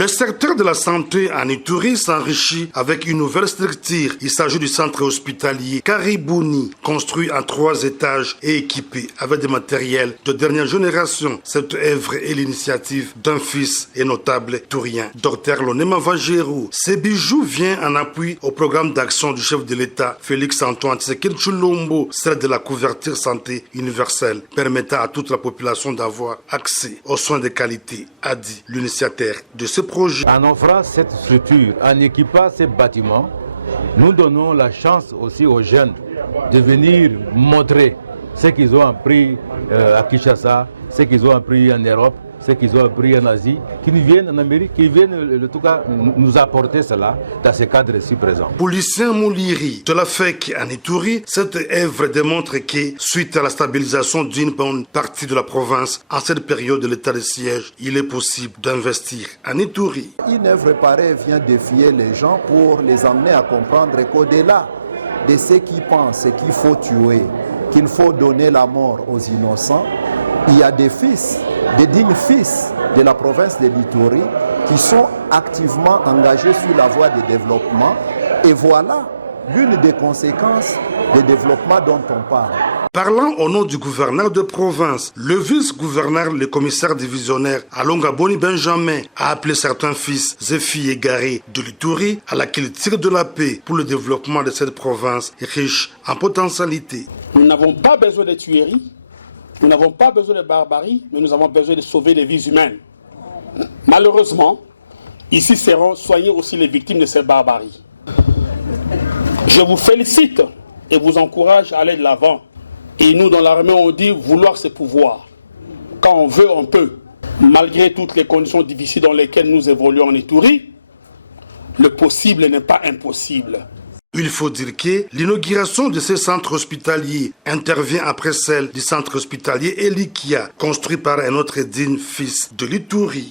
Le secteur de la santé en Ituri s'enrichit avec une nouvelle structure. Il s'agit du centre hospitalier Karibouni, construit en 3 étages et équipé avec des matériels de dernière génération. Cette œuvre est l'initiative d'un fils et notable tourien, Dr Lonema Vajerou. Ces bijoux viennent en appui au programme d'action du chef de l'État, Félix-Antoine Tshisekedi Tshilombo, celle de la couverture santé universelle, permettant à toute la population d'avoir accès aux soins de qualité, a dit l'initiateur de ce projet. En offrant cette structure, en équipant ces bâtiments, nous donnons la chance aussi aux jeunes de venir montrer ce qu'ils ont appris à Kinshasa, ce qu'ils ont appris en Europe, ce qu'ils ont appris en Asie, qui viennent en Amérique, qui viennent en tout cas nous apporter cela dans ce cadre-ci présent. Pour Lucien Mouliri de la FEC en Ituri, cette œuvre démontre que, suite à la stabilisation d'une bonne partie de la province, en cette période de l'état de siège, il est possible d'investir en Ituri. Une œuvre pareille vient défier les gens pour les amener à comprendre qu'au-delà de ce qu'ils pensent qu'il faut tuer, qu'il faut donner la mort aux innocents, il y a des fils, des dignes fils de la province de l'Ituri qui sont activement engagés sur la voie de développement. Et voilà l'une des conséquences du développement dont on parle. Parlant au nom du gouverneur de province, le vice-gouverneur, le commissaire divisionnaire Alonga Boni Benjamin a appelé certains fils et filles égarés de l'Ituri à la culture de la paix pour le développement de cette province riche en potentialité. Nous n'avons pas besoin de tueries. Nous n'avons pas besoin de barbarie, mais nous avons besoin de sauver les vies humaines. Malheureusement, ici seront soignées aussi les victimes de ces barbaries. Je vous félicite et vous encourage à aller de l'avant. Et nous, dans l'armée, on dit vouloir c'est pouvoir. Quand on veut, on peut. Malgré toutes les conditions difficiles dans lesquelles nous évoluons en Ituri, le possible n'est pas impossible. Il faut dire que l'inauguration de ces centres hospitaliers intervient après celle du centre hospitalier Elikia, construit par un autre digne fils de l'Ituri.